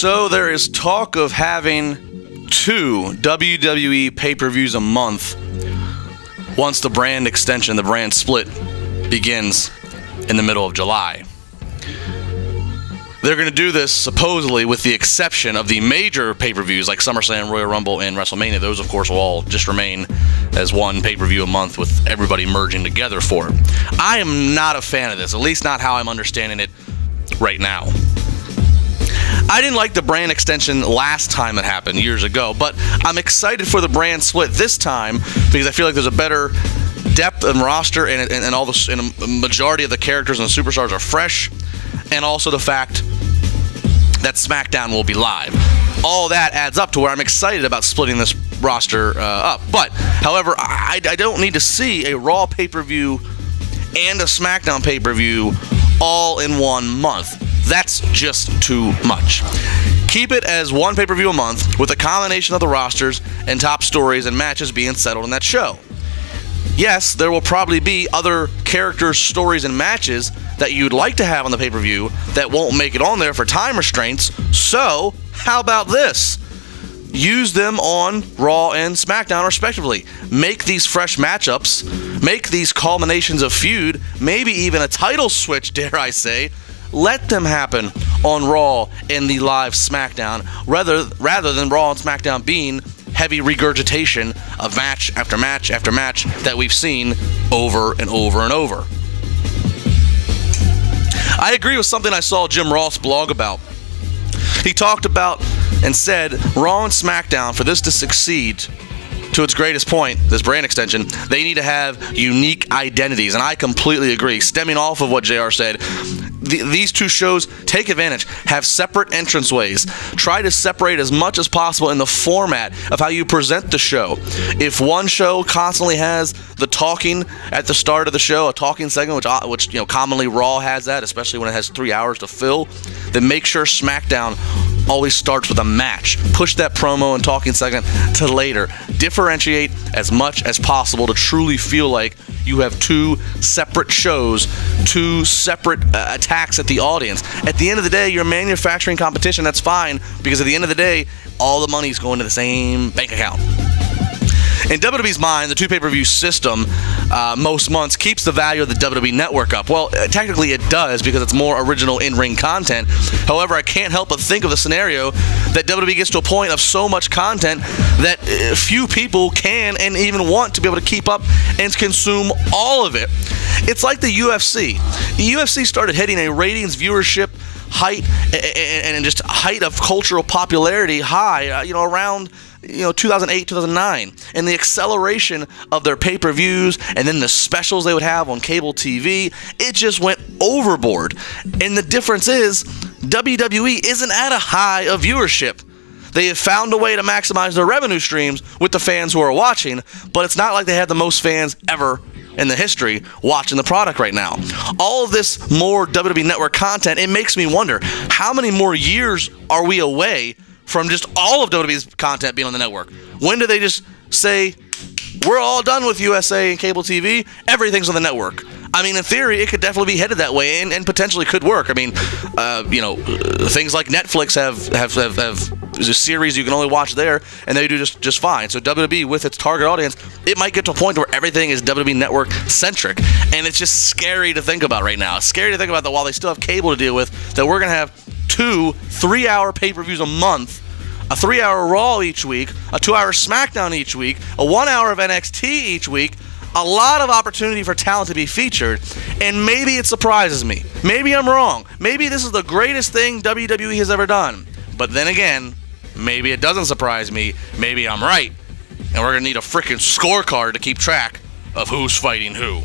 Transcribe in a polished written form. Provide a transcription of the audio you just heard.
So there is talk of having 2 WWE pay-per-views a month once the brand extension, the brand split, begins in the middle of July. They're going to do this, supposedly, with the exception of the major pay-per-views like SummerSlam, Royal Rumble, and WrestleMania. Those, of course, will all just remain as one pay-per-view a month with everybody merging together for it. I am not a fan of this, at least not how I'm understanding it right now. I didn't like the brand extension last time it happened, years ago, but I'm excited for the brand split this time because I feel like there's a better depth and roster, and a majority of the characters and the superstars are fresh, and also the fact that SmackDown will be live. All that adds up to where I'm excited about splitting this roster up. But, however, I don't need to see a Raw pay-per-view and a SmackDown pay-per-view all in one month. That's just too much. Keep it as one pay-per-view a month with a combination of the rosters and top stories and matches being settled in that show. Yes, there will probably be other characters, stories, and matches that you'd like to have on the pay-per-view that won't make it on there for time restraints. So, how about this? Use them on Raw and SmackDown, respectively. Make these fresh matchups. Make these culminations of feud. Maybe even a title switch, dare I say. Let them happen on Raw and the live SmackDown, rather than Raw and SmackDown being heavy regurgitation of match after match after match that we've seen over and over and over. I agree with something I saw Jim Ross blog about. He talked about and said Raw and SmackDown, for this to succeed to its greatest point, this brand extension, they need to have unique identities, and I completely agree. Stemming off of what JR said, these two shows take advantage, have separate entranceways, try to separate as much as possible in the format of how you present the show. If one show constantly has the talking at the start of the show, a talking segment, which commonly Raw has that, especially when it has 3 hours to fill, then make sure SmackDown always starts with a match. Push that promo and talking segment to later. Differentiate as much as possible to truly feel like you have 2 separate shows, 2 separate attacks at the audience. At the end of the day, you're manufacturing competition. That's fine, because at the end of the day, all the money's going to the same bank account. In WWE's mind, the 2 pay-per-view system most months keeps the value of the WWE Network up. Well, technically it does, because it's more original in-ring content. However, I can't help but think of the scenario that WWE gets to a point of so much content that few people can and even want to be able to keep up and consume all of it. It's like the UFC. The UFC started hitting a ratings, viewership height and just height of cultural popularity high, around 2008, 2009, and the acceleration of their pay-per-views and then the specials they would have on cable TV, it just went overboard. And the difference is WWE isn't at a high of viewership. They have found a way to maximize their revenue streams with the fans who are watching, but it's not like they had the most fans ever in the history watching the product right now. All of this more WWE Network content, it makes me wonder, how many more years are we away from just all of WWE's content being on the network? When do they just say, we're all done with USA and cable TV, everything's on the network? I mean, in theory, it could definitely be headed that way, and potentially could work. I mean, things like Netflix have a series you can only watch there, and they do just fine. So WWE, with its target audience, it might get to a point where everything is WWE Network centric, and it's just scary to think about right now. It's scary to think about that while they still have cable to deal with, that we're gonna have 2 3-hour pay-per-views a month, a 3-hour Raw each week, a 2-hour SmackDown each week, a 1 hour of NXT each week. A lot of opportunity for talent to be featured, and maybe it surprises me. Maybe I'm wrong. Maybe this is the greatest thing WWE has ever done. But then again, maybe it doesn't surprise me. Maybe I'm right, and we're going to need a freaking scorecard to keep track of who's fighting who.